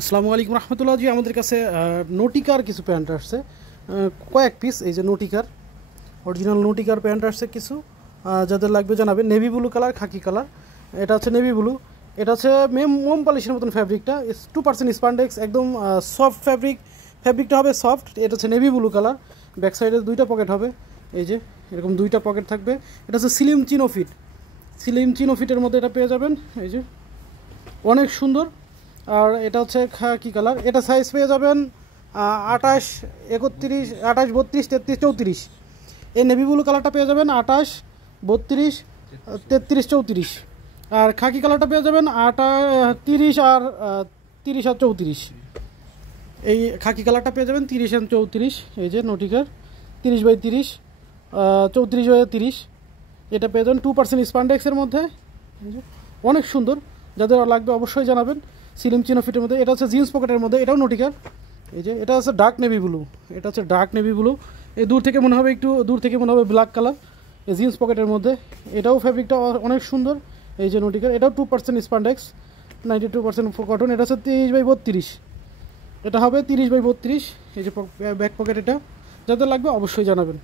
আসসালামু আলাইকুম রহমতুল্লাহ জি। আমাদের কাছে নোটিকার কিছু প্যান্ট আসছে, কয়েক পিস। এই যে নোটিকার, অরিজিনাল নোটিকার প্যান্ট আসছে কিছু। যাদের লাগবে জানাবেন। নেভি ব্লু কালার, খাকি কালার। এটা হচ্ছে নেভি ব্লু। এটা হচ্ছে মোম পলিশের মতন ফ্যাব্রিকটা, 2% স্পান্ডেক্স, একদম সফট ফ্যাব্রিকটা হবে সফট। এটা হচ্ছে নেভি ব্লু কালার। ব্যাক সাইডে দুইটা পকেট হবে, এই যে এরকম দুইটা পকেট থাকবে। এটা হচ্ছে স্লিম চিনোফিটের মধ্যে এটা পেয়ে যাবেন, এই যে অনেক সুন্দর। আর এটা হচ্ছে খাকি কালার। এটা সাইজ পেয়ে যাবেন 28, 31, 28, 32, 33, 34। এই নেভি ব্লু কালারটা পেয়ে যাবেন 28, 32, 33, 34। আর খাকি কালারটা পেয়ে যাবেন 30 আর 30 আর 34। এই খাকি কালারটা পেয়ে যাবেন 30 আর 34। এই যে নোটিকার 30x30, 34x30। এটা পেয়ে যাবেন 2% স্পান্ডেক্সের মধ্যে, অনেক সুন্দর। যাদের লাগবে অবশ্যই জানাবেন। সিলিম চিনোফিটের মধ্যে। এটা হচ্ছে জিন্স পকেটের মধ্যে, এটাও নোটিকার। এই যে এটা হচ্ছে ডার্ক নেভি ব্লু। এটা হচ্ছে ডার্ক নেভি ব্লু। এই দূর থেকে মনে হবে, একটু দূর থেকে মনে হবে ব্ল্যাক কালার। এই জিন্স পকেটের মধ্যে, এটাও ফ্যাব্রিকটা অনেক সুন্দর। এই যে নোটিকার, এটাও 2% স্পান্ডেক্স, 92% কটন। এটা হচ্ছে 30x32। এটা হবে 30x32। এই যে ব্যাক পকেট। এটা যাদের লাগবে অবশ্যই জানাবেন।